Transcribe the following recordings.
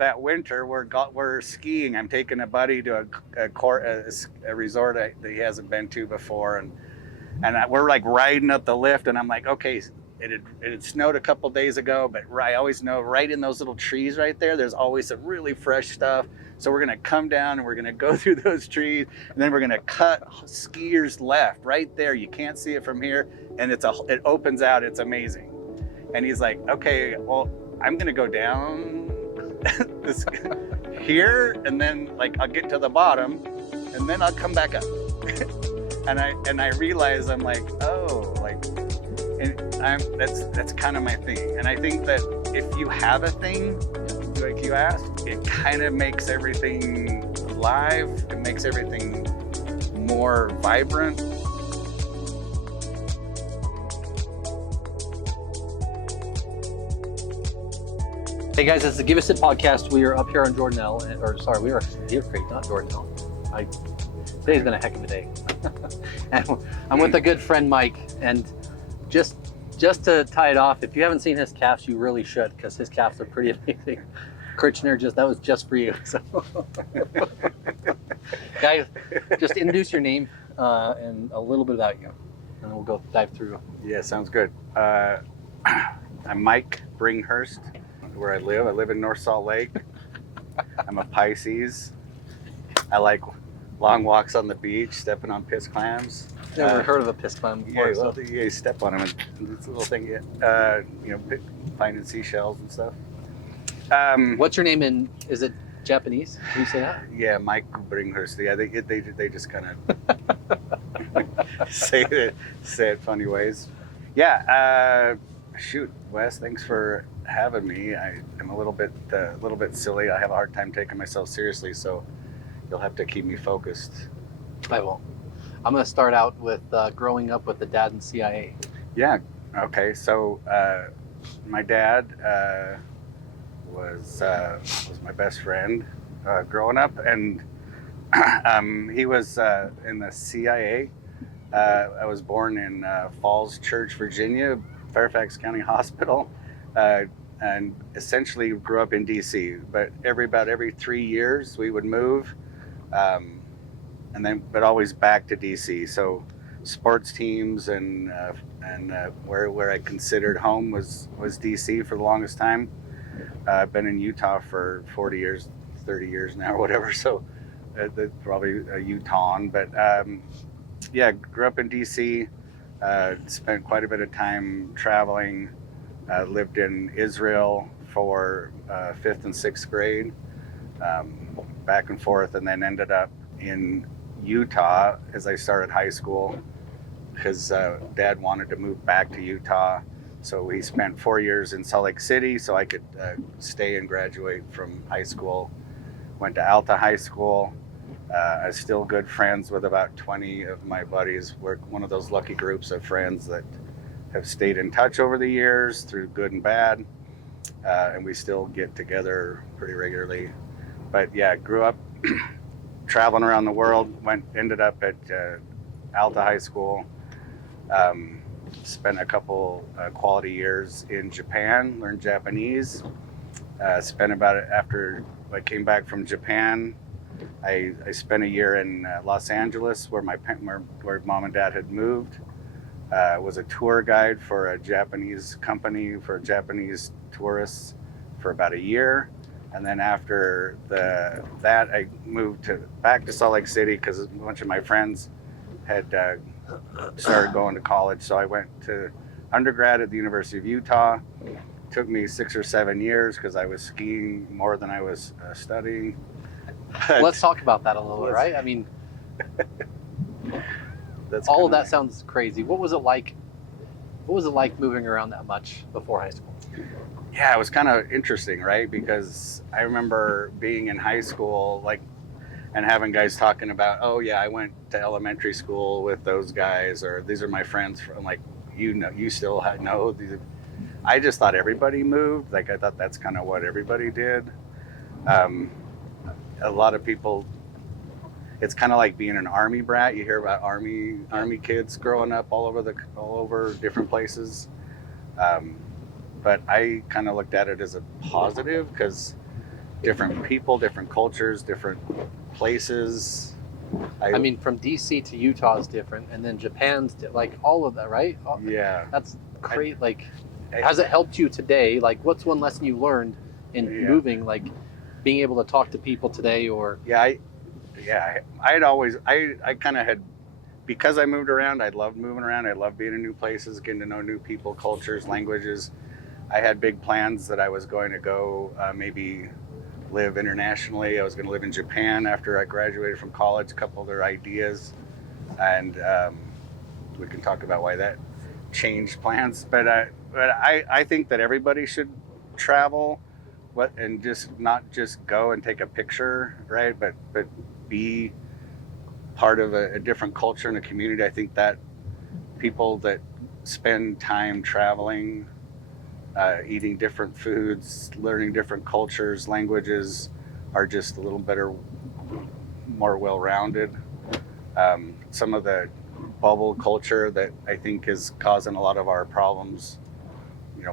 that winter we're skiing. I'm taking a buddy to a resort that he hasn't been to before, and we're like riding up the lift, and I'm like, okay, it had snowed a couple days ago, but I always know right in those little trees right there, there's always some really fresh stuff. So we're gonna come down and we're gonna go through those trees, and then we're gonna cut skiers left right there. You can't see it from here, and it opens out. It's amazing. And he's like, okay, well, I'm gonna go down this here, and then like I'll get to the bottom, and then I'll come back up. and I realize I'm like, oh, like, that's kind of my thing. And I think that if you have a thing, like you asked, it kind of makes everything alive. It makes everything more vibrant. Hey guys, it's the Give Us It podcast. We are up here on Jordanelle, we are in Deer Creek, not Jordanelle. Today's been a heck of a day. And I'm with a good friend, Mike, and just to tie it off, if you haven't seen his calves, you really should, because his calves are pretty amazing. Kirchner, that was just for you. So. Guys, just introduce your name and a little bit about you, and we'll go dive through. Yeah, sounds good. I'm Mike Bringhurst, where I live in North Salt Lake. I'm a Pisces. I like long walks on the beach, stepping on piss clams. Never heard of a piss clam before. Yeah, well, you step on them, and it's a little thing. Finding seashells and stuff. What's your name in? Is it Japanese? Can you say that? Yeah, Mike Bringhurst. Yeah, they just kind of say it funny ways. Yeah. Shoot, Wes, thanks for having me. I'm a little bit silly. I have a hard time taking myself seriously, so you'll have to keep me focused. I will. I'm going to start out with growing up with the dad in CIA. Yeah. Okay. So my dad was my best friend growing up, and he was in the CIA. I was born in Falls Church, Virginia, Fairfax County Hospital, and essentially grew up in DC. But about every 3 years we would move, but always back to DC. So sports teams and where I considered home was DC for the longest time. I've been in Utah for 40 years, 30 years now, or whatever. So probably a Utahn, but yeah, grew up in DC. Spent quite a bit of time traveling. Lived in Israel for 5th and 6th grade, back and forth, and then ended up in Utah as I started high school, because Dad wanted to move back to Utah. So we spent 4 years in Salt Lake City so I could stay and graduate from high school. Went to Alta High School. I'm still good friends with about 20 of my buddies. We're one of those lucky groups of friends that have stayed in touch over the years through good and bad. And we still get together pretty regularly. But yeah, grew up traveling around the world, ended up at Alta High School. Spent a couple quality years in Japan, learned Japanese. After I came back from Japan, I spent a year in Los Angeles, where where Mom and Dad had moved. Was a tour guide for a Japanese company for Japanese tourists for about a year, and then after that I moved back to Salt Lake City because a bunch of my friends had started going to college. So I went to undergrad at the University of Utah. Took me 6 or 7 years because I was skiing more than I was studying. Let's talk about that a little bit, right? I mean, all of that sounds crazy. What was it like? What was it like moving around that much before high school? Yeah, it was kind of interesting, right? Because I remember being in high school, and having guys talking about, oh yeah, I went to elementary school with those guys, or these are my friends. I'm like, you still know these. I just thought everybody moved. I thought that's kind of what everybody did. A lot of people, it's kind of like being an Army brat. You hear about Army kids growing up all over different places. But I kind of looked at it as a positive because different people, different cultures, different places. I mean, from DC to Utah is different, and then Japan's like all of that, right? Yeah. That's great. Like, has it helped you today? Like, what's one lesson you learned in moving? Like, being able to talk to people today, or I had always I kind of had, because I moved around. I loved moving around. I loved being in new places, getting to know new people, cultures, languages. I had big plans that I was going to go maybe live internationally. I was going to live in Japan after I graduated from college. A couple other ideas, and we can talk about why that changed plans. But I think that everybody should travel, and just not just go and take a picture, right? But be part of a different culture and a community. I think that people that spend time traveling, eating different foods, learning different cultures, languages, are just a little better, more well-rounded. Some of the bubble culture that I think is causing a lot of our problems,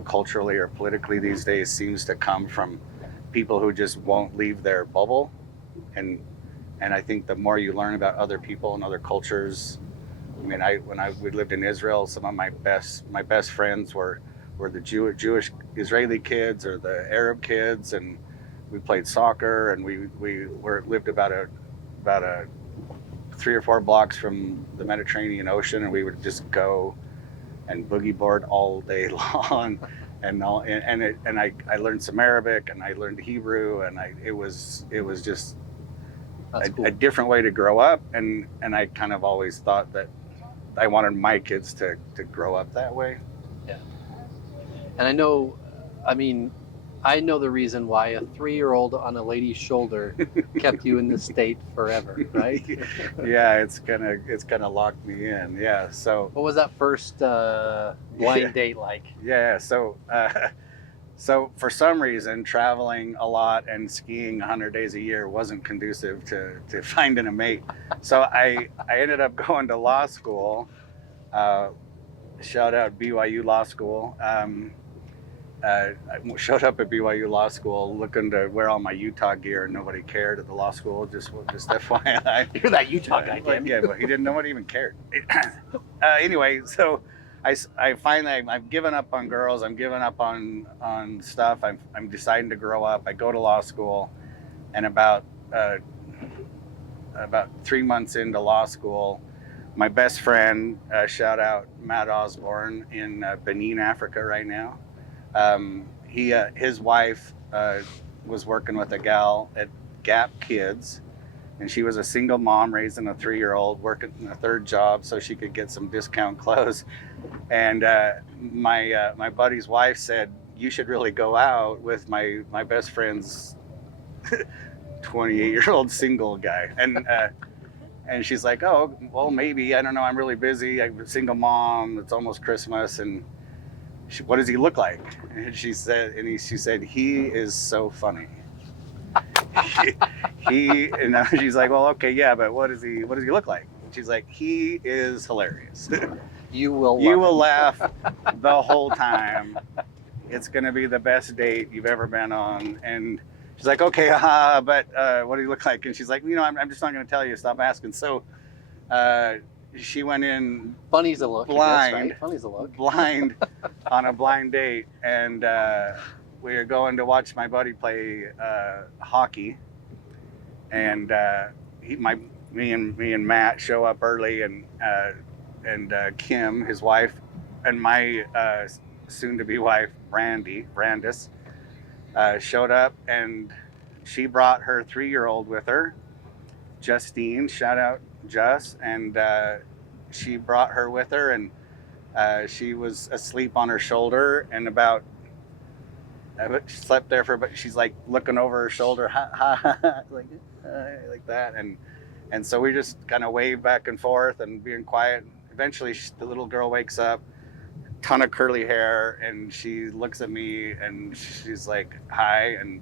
culturally or politically these days, seems to come from people who just won't leave their bubble. And I think the more you learn about other people and other cultures, I mean, when we lived in Israel, some of my best friends were the Jewish Israeli kids or the Arab kids, and we played soccer, and we lived about a 3 or 4 blocks from the Mediterranean Ocean, and we would just go and boogie board all day long, and I learned some Arabic, and I learned Hebrew, and it was just a different way to grow up, and I kind of always thought that I wanted my kids to grow up that way. Yeah. And I know the reason why a 3-year-old on a lady's shoulder kept you in this state forever, right? Yeah, it's gonna lock me in. Yeah. So what was that first blind date like? Yeah. So for some reason, traveling a lot and skiing 100 days a year wasn't conducive to finding a mate. So I ended up going to law school. Shout out BYU Law School. I showed up at BYU Law School looking to wear all my Utah gear, and nobody cared at the law school. Just FYI. You're that Utah guy, damn you. Yeah, but nobody even cared. Anyway, so I finally, I've given up on girls. I'm giving up on stuff. I'm deciding to grow up. I go to law school, and about 3 months into law school, my best friend, shout out Matt Osborne in Benin, Africa, right now. His wife was working with a gal at Gap Kids, and she was a single mom raising a 3-year-old, working a third job so she could get some discount clothes. And my buddy's wife said, "You should really go out with my best friend's 28-year-old single guy." And she's like, "Oh, well, maybe. I don't know. I'm really busy. I'm a single mom. It's almost Christmas." And what does he look like? And she said, "He is so funny." She's like, "Well, okay, yeah, but what does he look like?" And she's like, "He is hilarious. You will laugh the whole time. It's gonna be the best date you've ever been on." And she's like, "Okay, but what do you look like?" And she's like, "I'm just not gonna tell you. Stop asking." So she went in funny's a look, blind, right? Funny's a look. blind on a blind date, and we were going to watch my buddy play hockey, and me and Matt show up early, and Kim, his wife, and my soon-to-be wife Brandis, showed up, and she brought her 3-year-old with her, Justine. Shout out Just, and she brought her with her, and she was asleep on her shoulder, and she slept there but she's like looking over her shoulder, like that, and so we just kind of wave back and forth and being quiet. Eventually, the little girl wakes up, ton of curly hair, and she looks at me and she's like, "Hi," and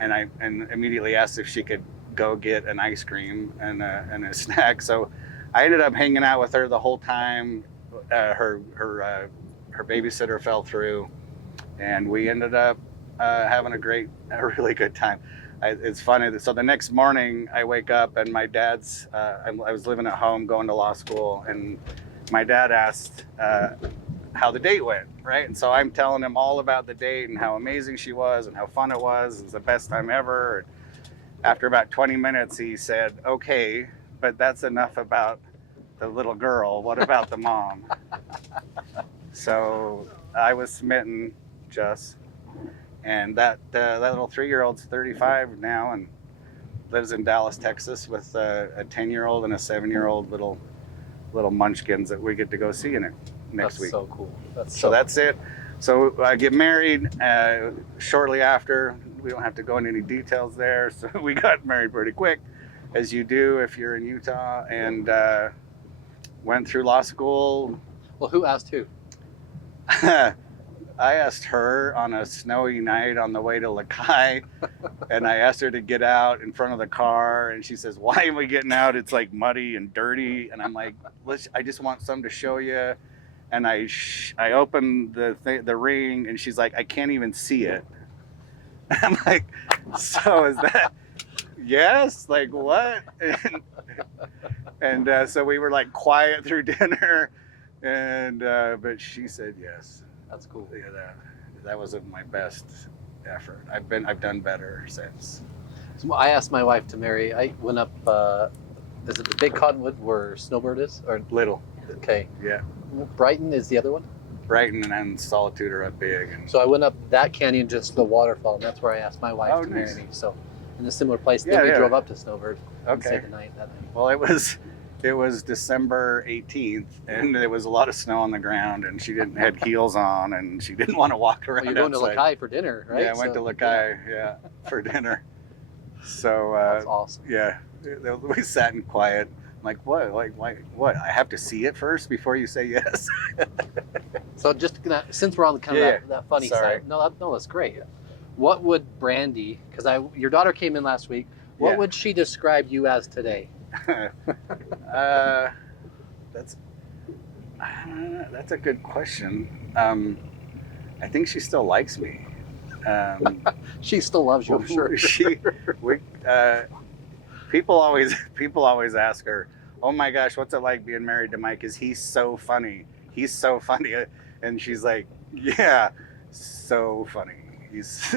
I immediately asked if she could go get an ice cream and a snack. So I ended up hanging out with her the whole time. Her babysitter fell through, and we ended up having a really good time. It's funny. So the next morning, I wake up and my dad's. I was living at home, going to law school, and my dad asked how the date went, right? And so I'm telling him all about the date and how amazing she was and how fun it was. It was the best time ever. And after about 20 minutes, he said, "Okay, but that's enough about the little girl. What about the mom?" So I was smitten, just. And that little 3-year-old's 35 now and lives in Dallas, Texas, with a 10-year-old and a 7-year-old little munchkins that we get to go see in it next week. That's so cool. So that's it. So I get married shortly after. We don't have to go into any details there. So we got married pretty quick, as you do if you're in Utah, and went through law school. Well, who asked who? I asked her on a snowy night on the way to Lakai, and I asked her to get out in front of the car, and she says, "Why am we getting out? It's like muddy and dirty." And I'm like, I just want some to show you. And I opened the ring, and she's like, "I can't even see it." I'm like, "So is that?" Yes, like what? And so we were like quiet through dinner, and but she said yes. That's cool. Yeah, that wasn't my best effort. I've done better since. So I asked my wife to marry. I went up. Is it the Big Cottonwood where Snowbird is? Or Little. okay. Yeah. Brighton is the other one. Brighton and Solitude are up big. And So I went up that canyon just to the waterfall, and that's where I asked my wife to nice. marry me. So in a similar place. Yeah, Then we yeah. drove up to Snowbird. And Okay. stayed the night that night. Well, it was December 18th, and there was a lot of snow on the ground, and she had heels on, and she didn't want to walk around. Well, you're going outside. to Lakai for dinner, right? Yeah, I went to Lakai, yeah, for dinner. So That's awesome. yeah, we sat in quiet. I'm like, what? Like, what? I have to see it first before you say yes. So just since we're on the kind of Yeah, that funny sorry. side, no, that's great. What would Brandy? Because your daughter came in last week. What Yeah. would she describe you as today? That's a good question. I think she still likes me. She still loves you, I'm sure. People always ask her, "Oh my gosh, what's it like being married to Mike? Is he so funny? He's so funny." And she's like, "Yeah, so funny." He's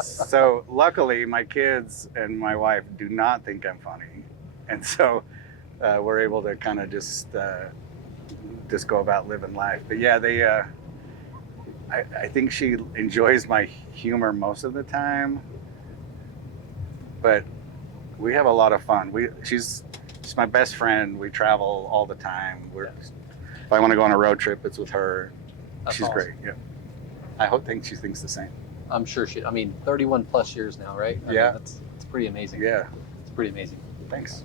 so luckily my kids and my wife do not think I'm funny, and so we're able to kind of just go about living life. But yeah, I think she enjoys my humor most of the time, but we have a lot of fun. She's my best friend. We travel all the time. If I want to go on a road trip, it's with her. That's She's awesome. great. Yeah, I think she thinks the same. I'm sure she. I mean, 31 plus years now, right? I Yeah. mean, it's pretty amazing. Yeah, It's pretty amazing. thanks.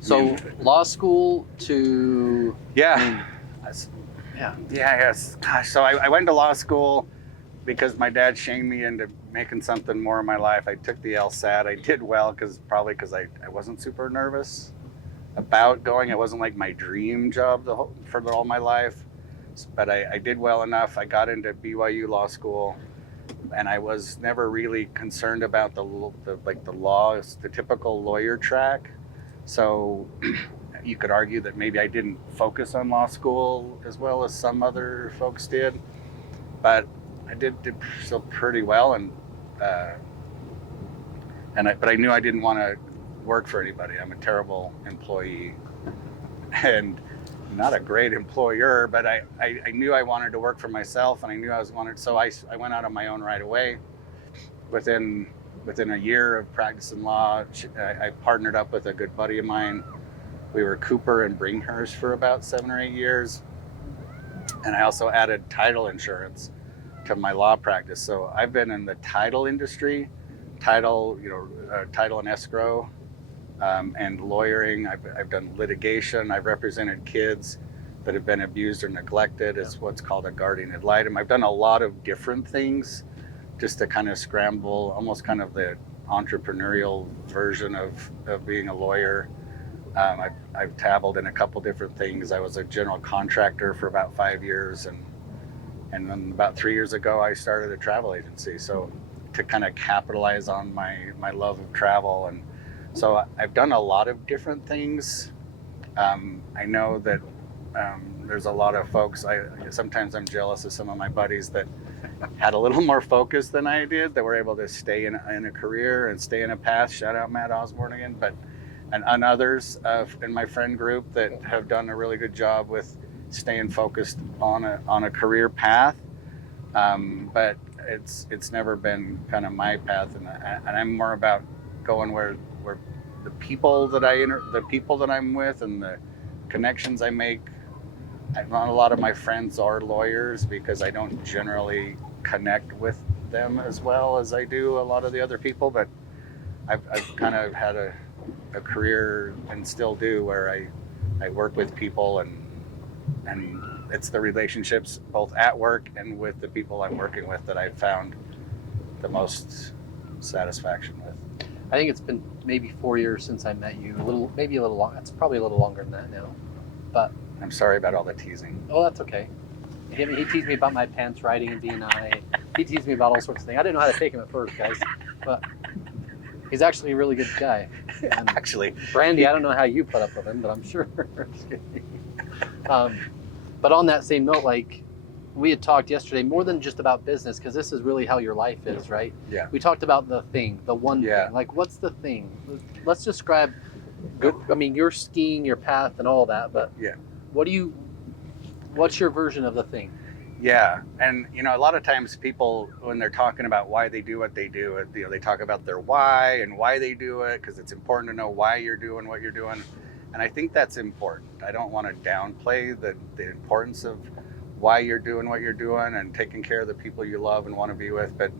So law school to Yeah. yeah. Yeah, yes. Gosh, so I went to law school because my dad shamed me into making something more in my life. I took the LSAT. I did well probably because I wasn't super nervous about going. It wasn't like my dream job for all my life, but I did well enough. I got into BYU Law School, and I was never really concerned about the law, the typical lawyer track. So you could argue that maybe I didn't focus on law school as well as some other folks did, but I did still pretty well, but I knew I didn't want to work for anybody. I'm a terrible employee and not a great employer, but I knew I wanted to work for myself, and I knew so I went out on my own right away. Within a year of practicing law, I partnered up with a good buddy of mine. We were Cooper and Bringhurst for about 7 or 8 years. And I also added title insurance to my law practice. So I've been in the title industry, title and escrow, and lawyering. I've done litigation. I've represented kids that have been abused or neglected as what's called a guardian ad litem. I've done a lot of different things just to kind of scramble, almost kind of the entrepreneurial version of being a lawyer. I've dabbled in a couple different things. I was a general contractor for about 5 years, And then about 3 years ago, I started a travel agency. So to kind of capitalize on my love of travel. And so I've done a lot of different things. I know that there's a lot of folks, sometimes I'm jealous of some of my buddies that had a little more focus than I did, that were able to stay in a career and stay in a path. Shout out Matt Osborne again. And others in my friend group that have done a really good job with staying focused on a career path. But it's never been kind of my path, and I'm more about going where the people that I'm with and the connections I make. Not a lot of my friends are lawyers because I don't generally connect with them as well as I do a lot of the other people. But I've kind of had a career, and still do, where I work with people, and it's the relationships both at work and with the people I'm working with that I've found the most satisfaction with. I think it's been maybe 4 years since I met you. Maybe a little long. It's probably a little longer than that now. But I'm sorry about all the teasing. oh, that's okay. He teased me about my pants riding in D&I. He teased me about all sorts of things. I didn't know how to take him at first, guys, but he's actually a really good guy. And Actually, Brandy, I don't know how you put up with him, but I'm sure. But on that same note, like, we had talked yesterday more than just about business, because this is really how your life is, right? Yeah. We talked about the thing, the one Yeah. thing. Like, what's the thing? Let's describe. I mean, you're skiing, your path, and all that, but Yeah. What's your version of the thing? Yeah, and a lot of times people, when they're talking about why they do what they do, they talk about their why and why they do it, because it's important to know why you're doing what you're doing. And I think that's important. I don't want to downplay the importance of why you're doing what you're doing and taking care of the people you love and want to be with. But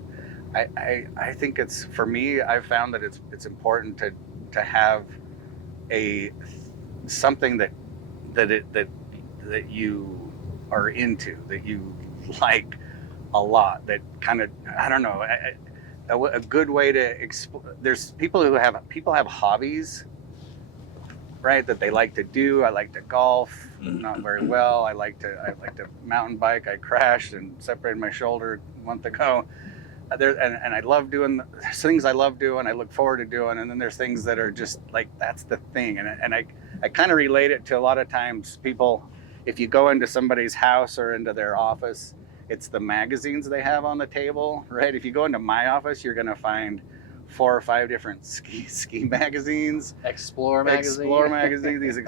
I think it's, for me, I've found that it's important to have something that you are into, that you like a lot, that kind of, I don't know, a good way to explore. There's people have hobbies, right, that they like to do. I like to golf, not very well. I like to mountain bike. I crashed and separated my shoulder a month ago. And I love doing, there's things I love doing, I look forward to doing, and then there's things that are just like, that's the thing. And I kind of relate it to, a lot of times people, if you go into somebody's house or into their office, it's the magazines they have on the table, right? If you go into my office, you're going to find 4 or 5 different ski magazines, Explore magazine, these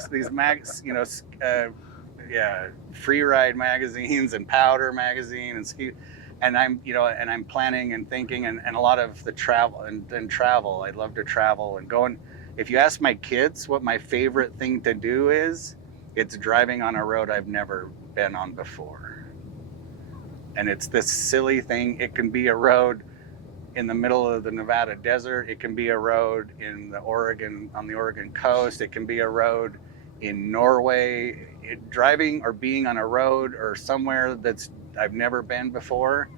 free ride magazines, and powder magazine, and ski. And I'm planning and thinking, and a lot of the travel and travel. I love to travel and going. If you ask my kids what my favorite thing to do is, it's driving on a road I've never been on before. And it's this silly thing. It can be a road in the middle of the Nevada desert. It can be a road on the Oregon coast. It can be a road in Norway. Driving or being on a road or somewhere that's I've never been before,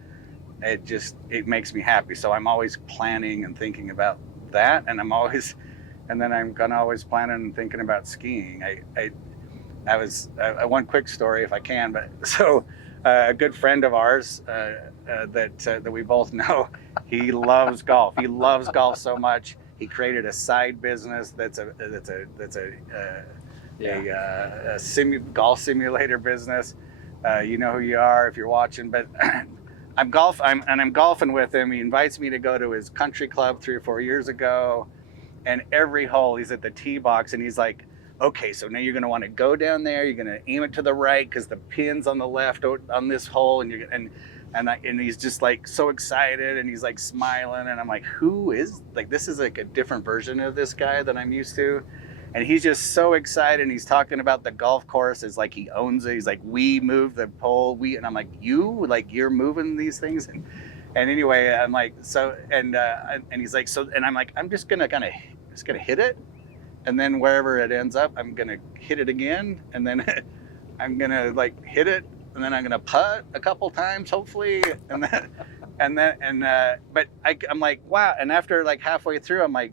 it makes me happy. So I'm always planning and thinking about that, and I'm gonna always planning and thinking about skiing. One quick story if I can, but so a good friend of ours that we both know, he loves golf. He loves golf so much, he created a side business that's a golf simulator business. You know who you are if you're watching, but I'm golfing with him. He invites me to go to his country club 3 or 4 years ago, and every hole he's at the tee box, and he's like, okay, so now you're going to want to go down there, you're going to aim it to the right because the pin's on the left on this hole, and he's just like so excited, and he's like smiling, and I'm like, this is like a different version of this guy that I'm used to. And he's just so excited, and he's talking about the golf course as like he owns it. He's like, we moved the pole, and I'm like, you're moving these things, and anyway, I'm like, so, and he's like, so, and I'm like, I'm just gonna hit it, and then wherever it ends up, I'm gonna hit it again, and then I'm gonna like hit it, and then I'm gonna putt a couple times, hopefully, but I'm like, wow, and after like halfway through, I'm like,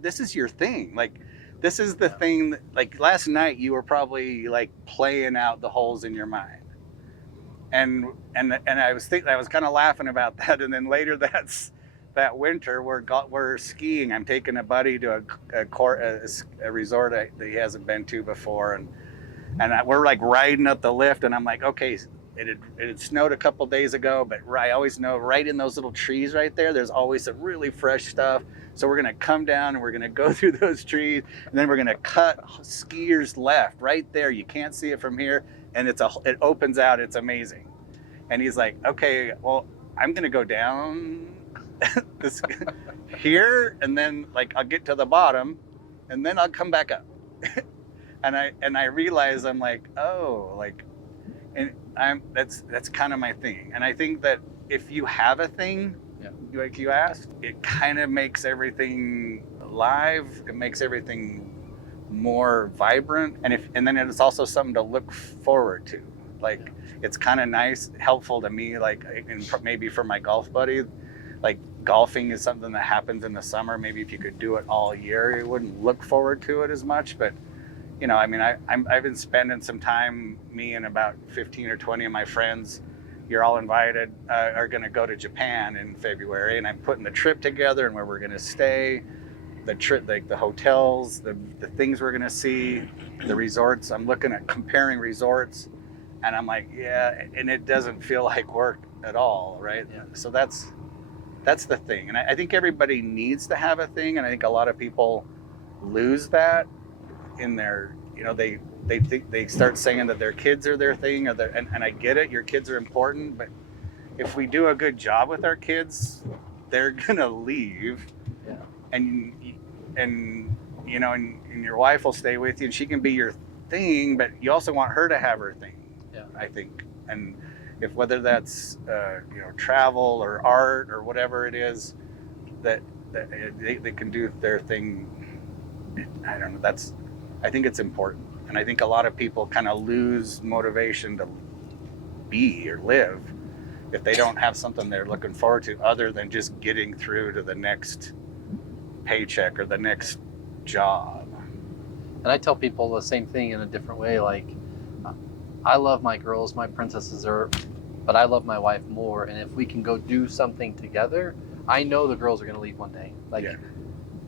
this is your thing, like. This is the thing that, like, last night you were probably like playing out the holes in your mind. and I was kind of laughing about that. And then later that winter we're skiing. I'm taking a buddy to a resort that he hasn't been to before, and we're like riding up the lift, and I'm like, okay, it had snowed a couple days ago, but I always know right in those little trees right there's always some really fresh stuff. So we're gonna come down and we're gonna go through those trees, and then we're gonna cut skiers left right there. You can't see it from here, and it opens out. It's amazing. And he's like, okay, well, I'm gonna go down this here, and then like I'll get to the bottom, and then I'll come back up. and I realize I'm like, oh, like, and that's kind of my thing. And I think that if you have a thing, like you asked, it kind of makes everything alive. It makes everything more vibrant, and then it's also something to look forward to. Like, it's kind of nice, helpful to me. Like, maybe for my golf buddy, like golfing is something that happens in the summer. Maybe if you could do it all year, you wouldn't look forward to it as much. But I mean, I've been spending some time. Me and about 15 or 20 of my friends, you're all invited, are going to go to Japan in February, and I'm putting the trip together and where we're going to stay, the trip, like the hotels, the things we're going to see, the resorts. I'm looking at comparing resorts, and I'm like, yeah, and it doesn't feel like work at all, right? Yeah. So that's the thing, and I think everybody needs to have a thing, and I think a lot of people lose that in their, they start saying that their kids are their thing, and I get it, your kids are important, but if we do a good job with our kids, they're gonna leave, Yeah. and your wife will stay with you, and she can be your thing, but you also want her to have her thing. Yeah. I think, and if whether that's travel or art or whatever it is, that they can do their thing. I don't know. I think it's important, and I think a lot of people kind of lose motivation to be or live if they don't have something they're looking forward to other than just getting through to the next paycheck or the next job. And I tell people the same thing in a different way. Like, I love my girls, my princesses but I love my wife more. And if we can go do something together, I know the girls are going to leave one day. Like, Yeah.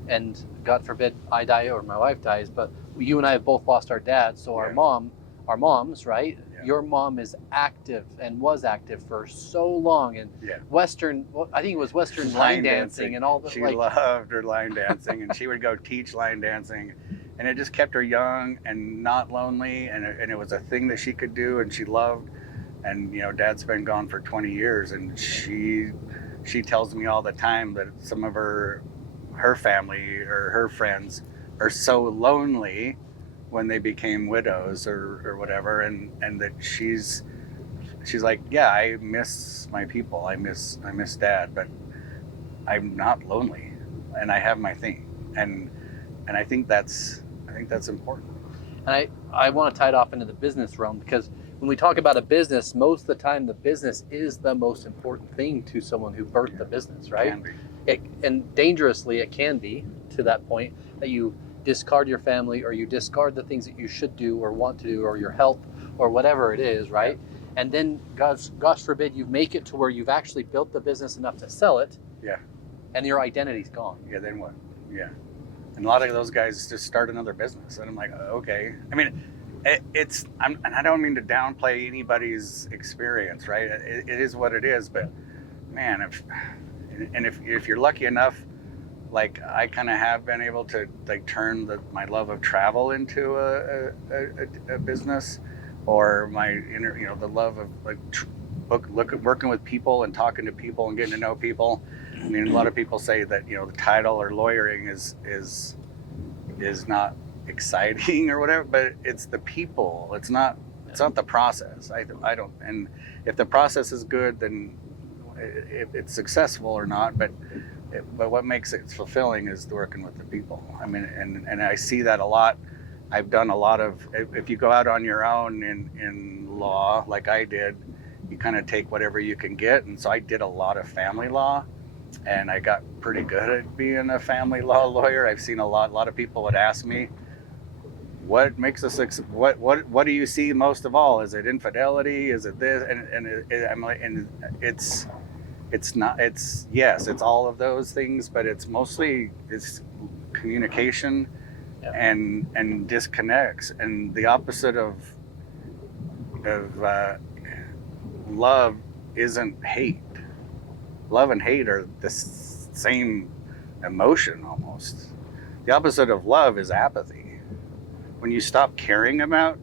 And God forbid I die or my wife dies, but you and I have both lost our dads. So our moms, right? Yeah. Your mom is active and was active for so long, and I think it was Western line dancing and all that. She loved her line dancing, and she would go teach line dancing, and it just kept her young and not lonely, and it was a thing that she could do and she loved. And Dad's been gone for 20 years, and she tells me all the time that some of her family or her friends are so lonely when they became widows or whatever, and that she's like, yeah, I miss my people, I miss Dad, but I'm not lonely, and I have my thing, and I think that's important. And I want to tie it off into the business realm, because when we talk about a business, most of the time the business is the most important thing to someone who birthed the business, right? And dangerously it can be, to that point that you discard your family, or you discard the things that you should do or want to do, or your health or whatever it is, right? Yeah. And then gosh forbid you make it to where you've actually built the business enough to sell it. Yeah. And your identity's gone. Yeah, then what? Yeah. And a lot of those guys just start another business, and I'm like, okay. I mean, and I don't mean to downplay anybody's experience, right? It is what it is, but man, if you're lucky enough, like I kind of have been able to like turn my love of travel into a business, or my the love of like working with people and talking to people and getting to know people. I mean, a lot of people say that the title or lawyering is not exciting or whatever, but it's the people. It's not the process. I don't. And if the process is good, then it's successful or not. But what makes it fulfilling is working with the people. I mean, and I see that a lot. I've done a lot of. If you go out on your own in law, like I did, you kind of take whatever you can get. And so I did a lot of family law, and I got pretty good at being a family law lawyer. I've seen a lot of people would ask me, what makes us what do you see most of all? Is it infidelity? Is it this? And I'm like, and it's not, it's, yes, it's all of those things, but it's mostly it's communication. Yeah. And disconnects, and the opposite of love isn't hate. Love and hate are the same emotion almost. The opposite of love is apathy. When you stop caring about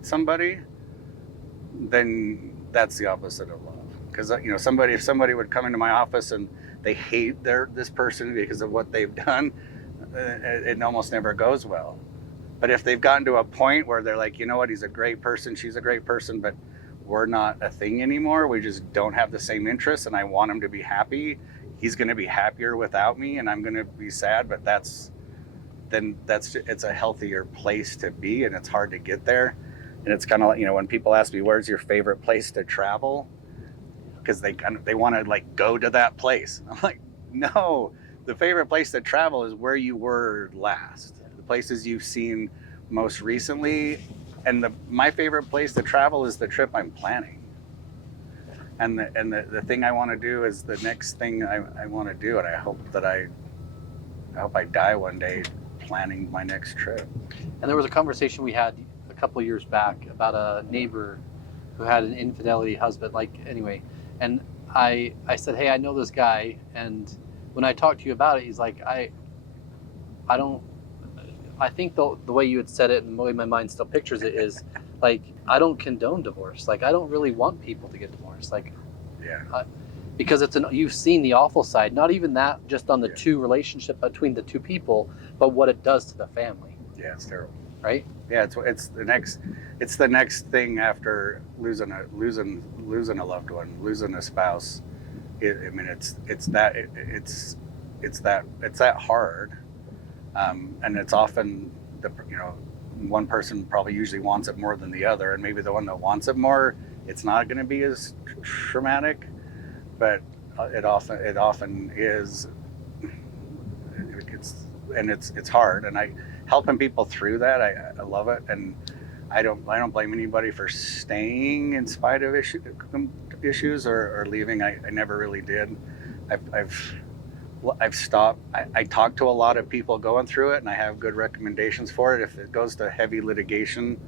somebody, then that's the opposite of love. Because if somebody would come into my office and they hate this person because of what they've done, it almost never goes well. But if they've gotten to a point where they're like, you know what, he's a great person, she's a great person, but we're not a thing anymore. We just don't have the same interests, and I want him to be happy. He's going to be happier without me, and I'm going to be sad. But it's a healthier place to be, and it's hard to get there. And it's kind of like, when people ask me, where's your favorite place to travel? Because they want to like go to that place. I'm like, no, the favorite place to travel is where you were last. The places you've seen most recently. And my favorite place to travel is the trip I'm planning. And the thing I want to do is the next thing I want to do. And I hope I die one day planning my next trip. And there was a conversation we had a couple of years back about a neighbor who had an infidelity husband. Anyway, and I said, hey, I know this guy, and when I talked to you about it, he's like, I think the way you had said it and the way my mind still pictures it is like, I don't condone divorce. Like, I don't really want people to get divorced. Like, yeah, because you've seen the awful side, not even that just on the two relationship between the two people, but what it does to the family. Yeah, it's terrible. Right? Yeah, it's the next thing after losing a loved one, losing a spouse. It's that hard, and it's often one person probably usually wants it more than the other, and maybe the one that wants it more, it's not going to be as traumatic, but it often is. It's hard, and helping people through that. I love it, and I don't blame anybody for staying in spite of issues or leaving. I never really did. I've stopped. I talk to a lot of people going through it, and I have good recommendations for it. If it goes to heavy litigation,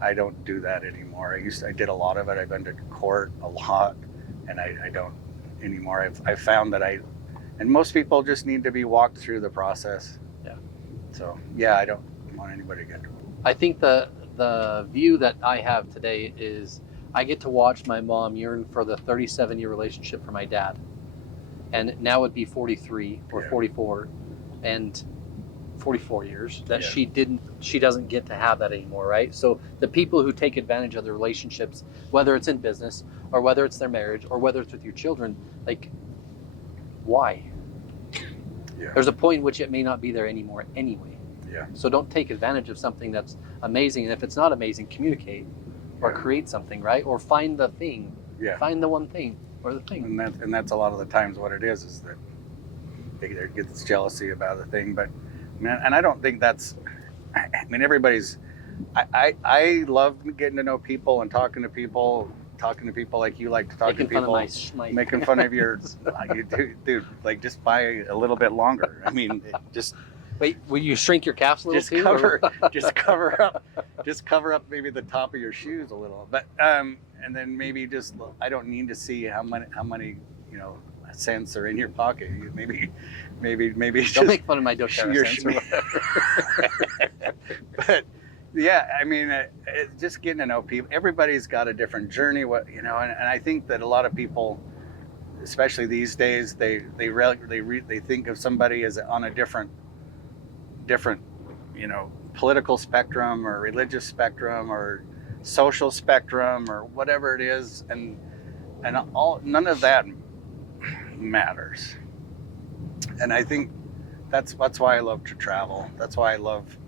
I don't do that anymore. I did a lot of it. I've been to court a lot, and I don't anymore. I've found that and most people just need to be walked through the process. Yeah. So yeah, I don't want anybody to get to it. I think the view that I have today is I get to watch my mom yearn for the 37-year relationship for my dad. And now it'd be 43 or 44 and 44 years that she doesn't get to have that anymore, right? So the people who take advantage of the relationships, whether it's in business or whether it's their marriage or whether it's with your children, like, why? Yeah. There's a point in which it may not be there anymore anyway. Yeah. So don't take advantage of something that's amazing. And if it's not amazing, communicate or create something, right? Or find the thing. Yeah. Find the one thing or the thing. And that's a lot of the times what it is that there gets jealousy about a thing. But and I don't think that's. Everybody's. I love getting to know people and talking to people like you like to talk to people, making fun of your, dude, like just buy a little bit longer. Just wait. Will you shrink your calves a little too? Just cover up maybe the top of your shoes a little, but and then maybe just I don't need to see how many cents are in your pocket. Maybe Don't just make fun of my doTERRA cents or whatever. But. Yeah, it's just getting to know people. Everybody's got a different journey, and I think that a lot of people, especially these days, they think of somebody as on a different, political spectrum or religious spectrum or social spectrum or whatever it is, and none of that matters. And I think that's why I love to travel. That's why I love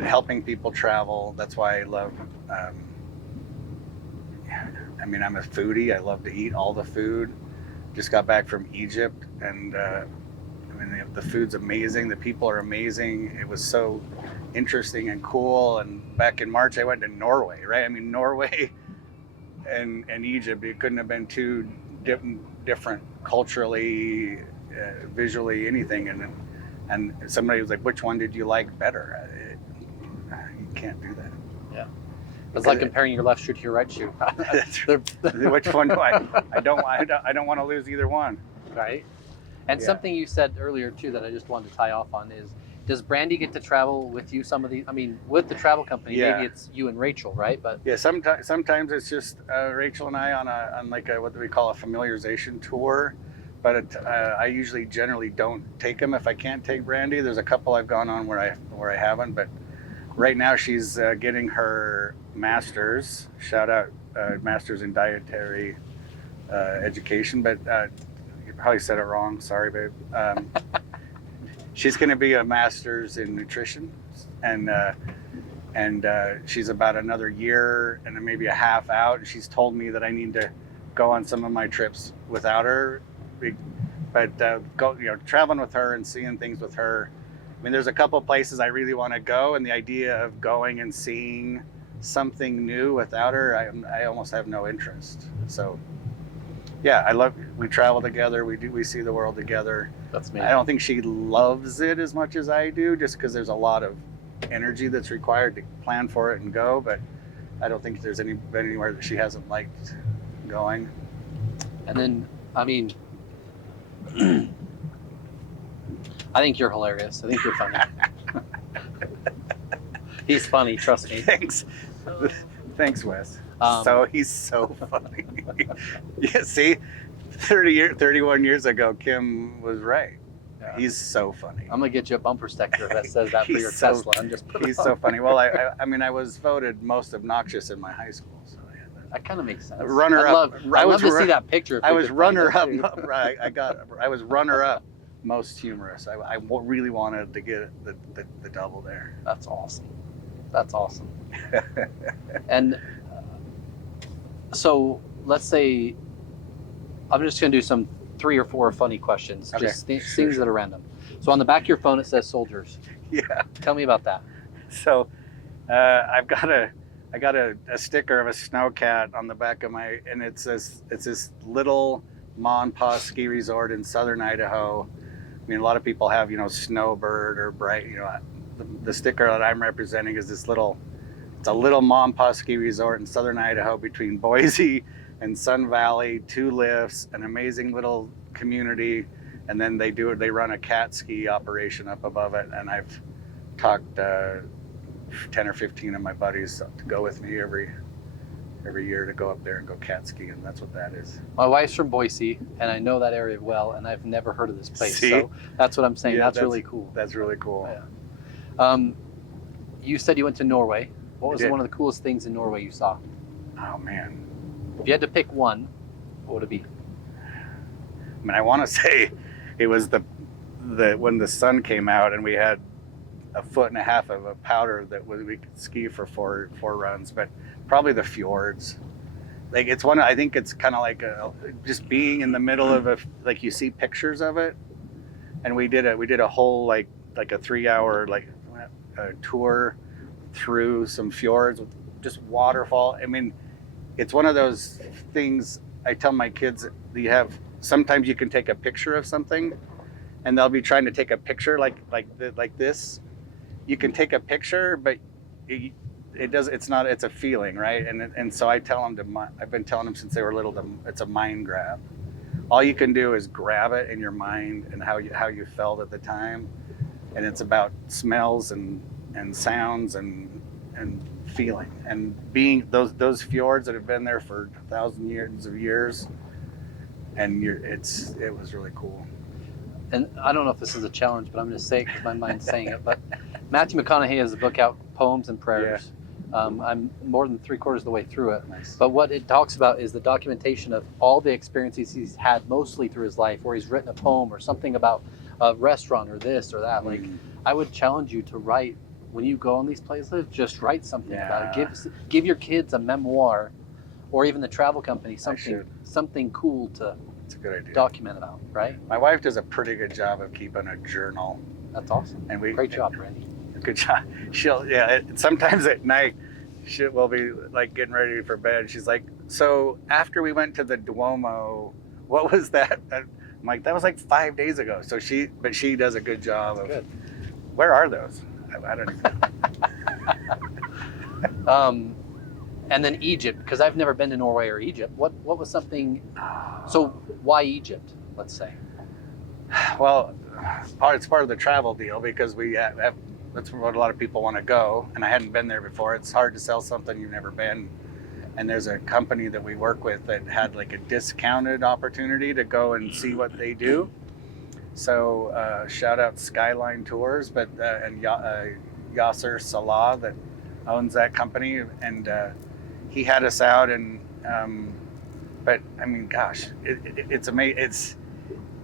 helping people travel. That's why I love I'm a foodie. I love to eat all the food. Just got back from Egypt, and mean, the food's amazing. The people are amazing. It was so interesting and cool. And back in March, I went to Norway, right? I mean, Norway and Egypt, it couldn't have been too different culturally, visually, anything. And somebody was like, "Which one did you like better?" You can't do that. Yeah, it's like comparing your left shoe to your right shoe. Which one do I? I don't want to lose either one. Right. And something you said earlier too that I just wanted to tie off on is, does Brandy get to travel with you some of the? I mean, with the travel company, maybe it's you and Rachel, right? But yeah, sometimes it's just Rachel and I on like what do we call a familiarization tour. But I usually generally don't take them if I can't take Brandy. There's a couple I've gone on where I haven't, but right now she's getting her master's. Shout out master's in dietary education, but you probably said it wrong. Sorry, babe. She's going to be a master's in nutrition, and she's about another year and maybe a half out. She's told me that I need to go on some of my trips without her, but traveling with her and seeing things with her. I mean, there's a couple places I really want to go, and the idea of going and seeing something new without her, I almost have no interest. So, yeah, we travel together. We see the world together. That's me. I don't think she loves it as much as I do, just because there's a lot of energy that's required to plan for it and go. But I don't think there's anywhere that she hasn't liked going. And then, I mean, I think you're hilarious. I think you're funny. He's funny, trust me. Thanks, Wes. He's so funny. Yeah, see, 31 years ago, Kim was right. Yeah. He's so funny. I'm gonna get you a bumper sticker that says that for your Tesla. He's so funny. Well, I mean, I was voted most obnoxious in my high school, so yeah. That kind of makes sense. Runner up. I love to see that picture. I was runner up. I was runner up. Most humorous. I really wanted to get the double there. That's awesome. And so let's say I'm just going to do some 3 or 4 funny questions, okay. Just things that are random. So on the back of your phone it says soldiers. Yeah. Tell me about that. So I got a sticker of a snowcat on the back of and it's this little ma and pa ski resort in southern Idaho. I mean, a lot of people have, Snowbird or Bright, the sticker that I'm representing is it's a little ma and pa ski resort in southern Idaho between Boise and Sun Valley, 2 lifts, an amazing little community. And then they run a cat ski operation up above it. And I've talked 10 or 15 of my buddies to go with me every year to go up there and go cat ski, and that's what that is. My wife's from Boise, and I know that area well, and I've never heard of this place. See? So that's what I'm saying. Yeah, that's really cool. That's really cool. Yeah. You said you went to Norway. What was one of the coolest things in Norway you saw? Oh man! If you had to pick one, what would it be? I mean, I want to say it was the when the sun came out and we had 1.5 foot of a powder that we could ski for four runs, but probably the fjords. Like it's one. I think it's kind of like just being in the middle of like you see pictures of it, and we did a whole like a 3-hour tour through some fjords with just waterfall. I mean, it's one of those things. I tell my kids that sometimes you can take a picture of something, and they'll be trying to take a picture like this. You can take a picture, but it's a feeling, right? And so I tell them I've been telling them since they were little, it's a mind grab. All you can do is grab it in your mind and how you felt at the time. And it's about smells and sounds and feeling and being those fjords that have been there for 1,000 years. And it was really cool. And I don't know if this is a challenge, but I'm going to say it because my mind's saying it. But Matthew McConaughey has a book out, Poems and Prayers. Yeah. I'm more than 3/4 of the way through it. Nice. But what it talks about is the documentation of all the experiences he's had mostly through his life, where he's written a poem or something about a restaurant or this or that. Like, I would challenge you to write, when you go on these places, just write something about it. Give your kids a memoir, or even the travel company something cool to It's a good idea. document it out, right? My wife does a pretty good job of keeping a journal. That's awesome. And Great job, Randy. Good job. Sometimes at night, we'll be like getting ready for bed. She's like, so after we went to the Duomo, what was that? I'm like, that was like 5 days ago. So she does a good job of. Good. Where are those? I don't know. And then Egypt, because I've never been to Norway or Egypt. What was something? So why Egypt? Let's say. Well, it's part of the travel deal because we have. That's where a lot of people want to go, and I hadn't been there before. It's hard to sell something you've never been. And there's a company that we work with that had like a discounted opportunity to go and see what they do. So shout out Skyline Tours, but and Yasser Salah that owns that company, and he had us out. And but I mean, gosh, it's amazing. It's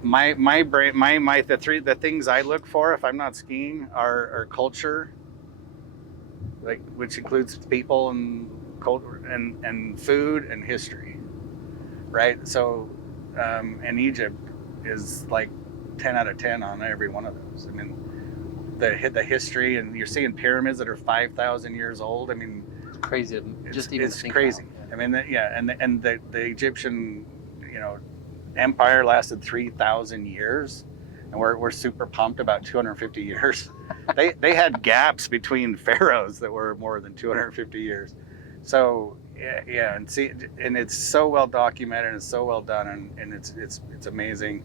my brain, the things I look for if I'm not skiing are culture, like which includes people and culture and food and history, right? So and Egypt is like 10 out of 10 on every one of those. I mean, the history, and you're seeing pyramids that are 5,000 years old. I mean, it's crazy. It's crazy. I mean, and the Egyptian, empire lasted 3,000 years, and we're super pumped about 250 years. They had gaps between pharaohs that were more than 250 years. So and it's so well documented and it's so well done, and it's amazing.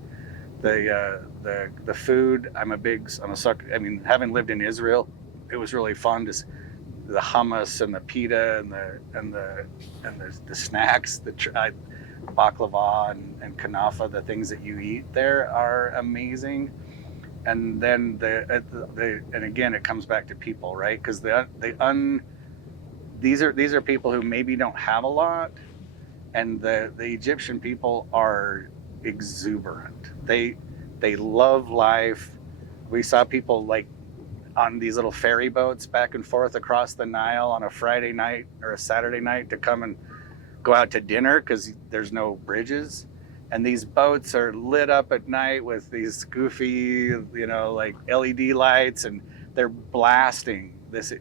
The food, I'm a sucker. I mean, having lived in Israel, it was really fun to the hummus and the pita and the snacks, baklava and kanafa, the things that you eat there are amazing. And then and again, it comes back to people, right? Because these are people who maybe don't have a lot, and the Egyptian people are exuberant. They love life. We saw people like on these little ferry boats back and forth across the Nile on a Friday night or a Saturday night to come and go out to dinner because there's no bridges. And these boats are lit up at night with these goofy, like LED lights, and they're blasting this,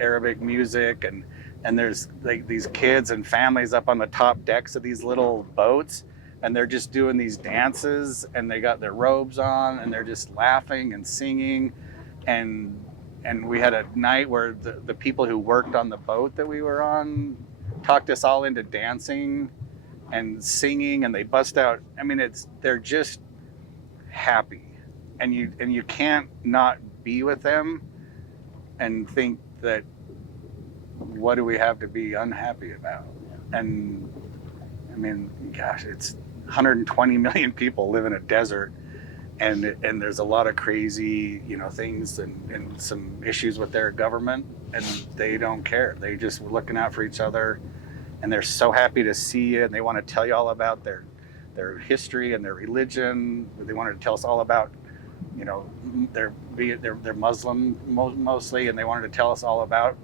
Arabic music, and there's like these kids and families up on the top decks of these little boats, and they're just doing these dances, and they got their robes on, and they're just laughing and singing. And we had a night where the people who worked on the boat that we were on talked us all into dancing and singing, and they bust out. I mean, they're just happy, and you can't not be with them and think that, what do we have to be unhappy about? And I mean, gosh, it's 120 million people live in a desert, and there's a lot of crazy, things and some issues with their government, and they don't care. They just were looking out for each other, and they're so happy to see you, and they want to tell you all about their history and their religion. They wanted to tell us all about, they're Muslim mostly, and they wanted to tell us all about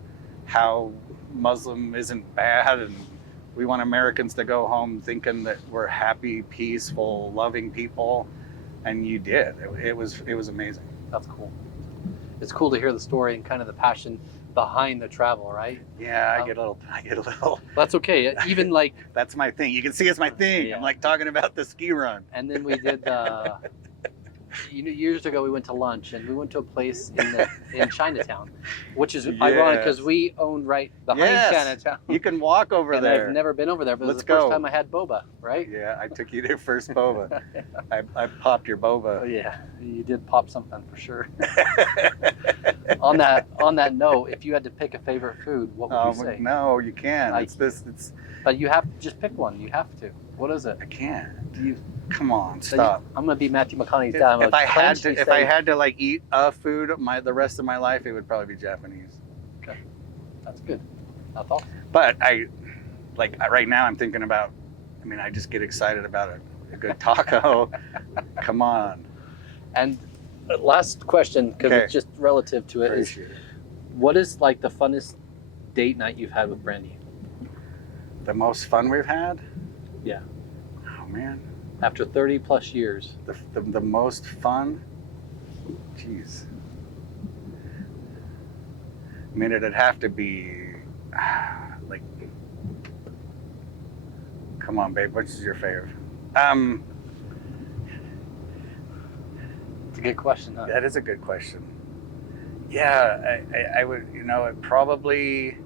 how Muslim isn't bad, and we want Americans to go home thinking that we're happy, peaceful, loving people. And you did. It was amazing. That's cool. It's cool to hear the story and kind of the passion behind the travel, right? Yeah, I get a little. That's okay. Even like that's my thing. You can see it's my thing. Yeah. I'm like talking about the ski run. And then we did years ago we went to lunch, and we went to a place in Chinatown, which is ironic because we owned right behind Chinatown. You can walk over and there. I've never been over there, but it was the first time I had boba, right? Yeah, I took you there first boba. I popped your boba. Yeah, you did pop something for sure. On that note, if you had to pick a favorite food, what would you say? No, you can't. But you have to just pick one. You have to. What is it? I can't. Come on, stop. I'm gonna be Matthew McConaughey's dad. If I had to like eat a food the rest of my life, it would probably be Japanese. Okay, that's good. That's awesome. But right now I'm thinking about. I mean, I just get excited about a good taco. Come on. And last question, because it's just relative to it. Is what is like the funnest date night you've had with Brandy? The most fun we've had? Yeah. Oh man. After 30 plus years. The most fun? Jeez. I mean, it'd have to be like, come on, babe, which is your favorite? It's a good question, huh? That is a good question. Yeah, I would, it probably,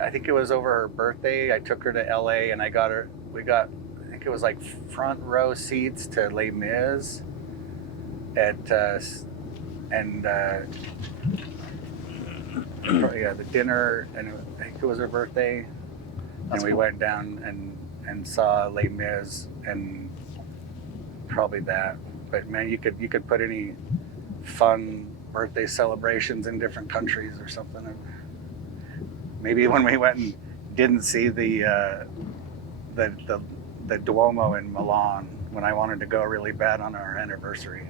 I think it was over her birthday. I took her to LA and I think it was like front row seats to Les Mis at, the dinner, and I think it was her birthday. That's and we cool. went down and saw Les Mis, and probably that. But man, you could put any fun birthday celebrations in different countries or something. Maybe when we went and didn't see the Duomo in Milan, when I wanted to go really bad on our anniversary.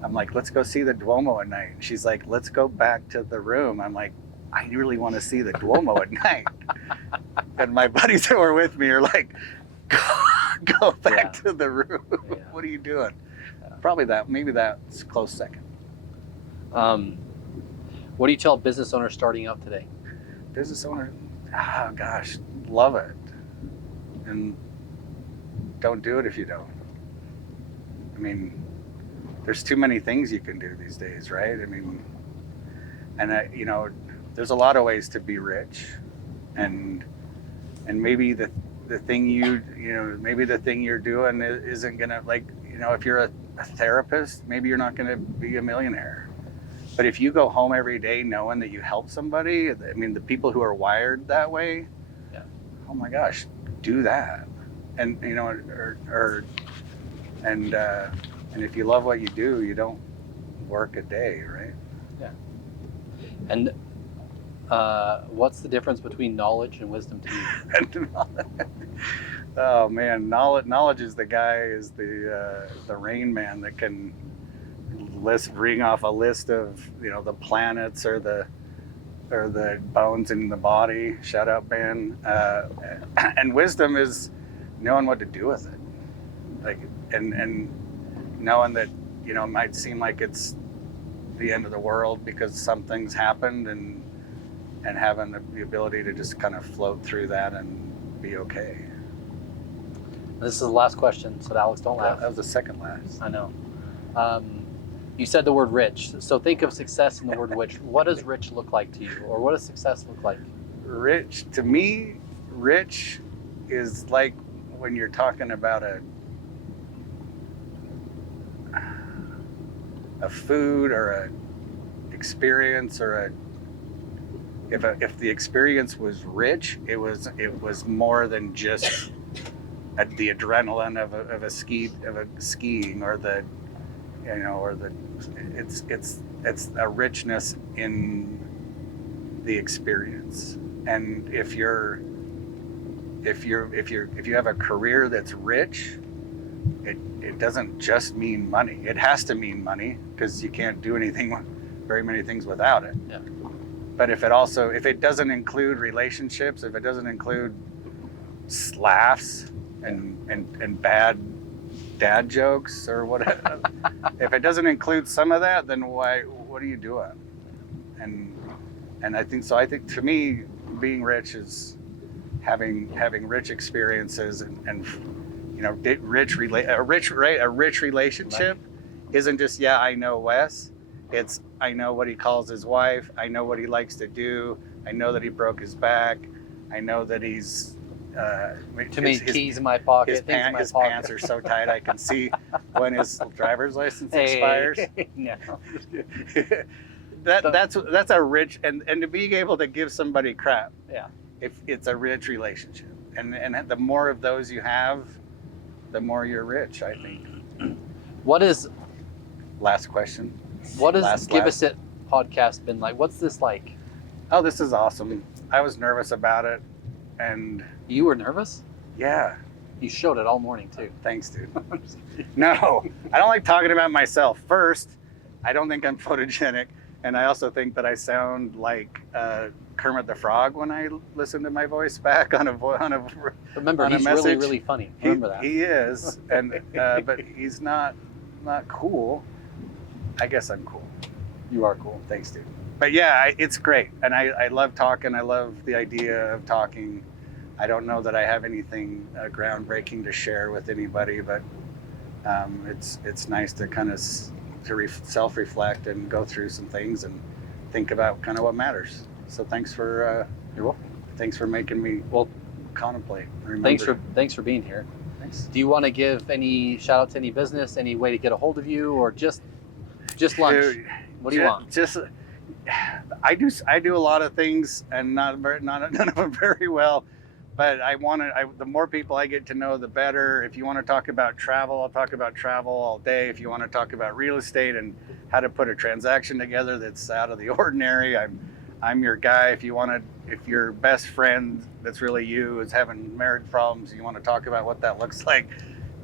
I'm like, let's go see the Duomo at night. She's like, let's go back to the room. I'm like, I really want to see the Duomo at night. And my buddies that were with me are like, go back to the room. Yeah. What are you doing? Yeah. Probably that. Maybe that's close second. What do you tell business owners starting out today? Business owner, oh gosh, love it. And don't do it if you don't. I mean, there's too many things you can do these days, right? I mean, and there's a lot of ways to be rich, and maybe the thing maybe the thing you're doing isn't gonna, like, if you're a therapist, maybe you're not gonna be a millionaire. But if you go home every day knowing that you help somebody, I mean, the people who are wired that way, yeah. Oh my gosh, do that, and and if you love what you do, you don't work a day, right? Yeah. And what's the difference between knowledge and wisdom to you? Oh man, knowledge is the Rain Man that can ring off a list of the planets or the bones in the body. Shout out, Ben. And wisdom is knowing what to do with it, like and knowing that it might seem like it's the end of the world because something's happened, and having the ability to just kind of float through that and be okay. This is the last question, so Alex, don't laugh. That was the second last. I know. You said the word rich, so think of success in the word rich. What does rich look like to you, or what does success look like? Rich, to me, rich is like when you're talking about a food or a experience, or if the experience was rich, it was more than just the adrenaline of skiing, or it's a richness in the experience. And if you have a career that's rich, it doesn't just mean money. It has to mean money, because you can't do very many things without it. Yeah. But if it doesn't include relationships, if it doesn't include laughs and bad dad jokes or whatever, if it doesn't include some of that, then what are you doing? And I think to me, being rich is having rich experiences, and a rich relationship isn't just, I know Wes. It's, I know what he calls his wife. I know what he likes to do. I know that he broke his back. I know that he's too many keys in my pocket. His pants are so tight I can see when his driver's license expires. No. That's a rich, and to being able to give somebody crap. Yeah. If it's a rich relationship, and the more of those you have, the more you're rich, I think. What is? Last question. What has Give Us It podcast been like? What's this like? Oh, this is awesome. I was nervous about it, and you were nervous? Yeah. You showed it all morning too. Thanks, dude. No, I don't like talking about myself. First, I don't think I'm photogenic, and I also think that I sound like Kermit the Frog when I listen to my voice back on a Remember, on a he's really, message. really funny. Remember that. He is, and but he's not cool. I guess I'm cool. You are cool. Thanks, dude. But yeah, it's great, and I love talking. I love the idea of talking. I don't know that I have anything groundbreaking to share with anybody, but it's nice to kind of self-reflect and go through some things and think about kind of what matters. So thanks for You're welcome. thanks for making me contemplate. Thanks for being here. Thanks. Do you want to give any shout out to any business, any way to get a hold of you, or just lunch? Dude, What do you want? Just I do a lot of things, and none of them very well. But the more people I get to know, the better. If you want to talk about travel, I'll talk about travel all day. If you want to talk about real estate and how to put a transaction together that's out of the ordinary, I'm your guy. If your best friend that's really you is having marriage problems, you want to talk about what that looks like,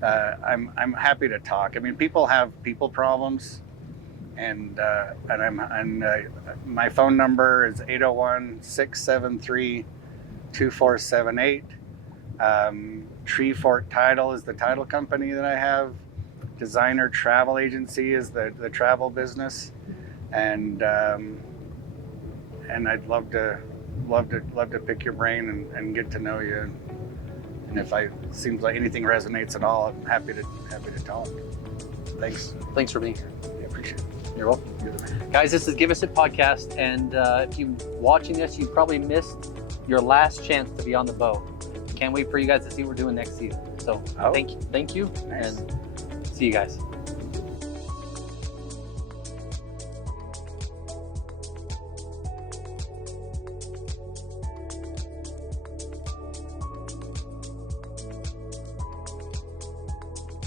I'm happy to talk. I mean, people have people problems, and my phone number is 801-673-2478. Tree Fort Title is the title company that I have. Designer Travel Agency is the travel business, and I'd love to pick your brain and get to know you. And if seems like anything resonates at all, I'm happy to talk. Thanks. Thanks for being here. I appreciate it. You're welcome. Guys, this is Give Us It podcast, and if you're watching this, you probably missed your last chance to be on the boat. Can't wait for you guys to see what we're doing next season. So thank you, Nice. and see you guys.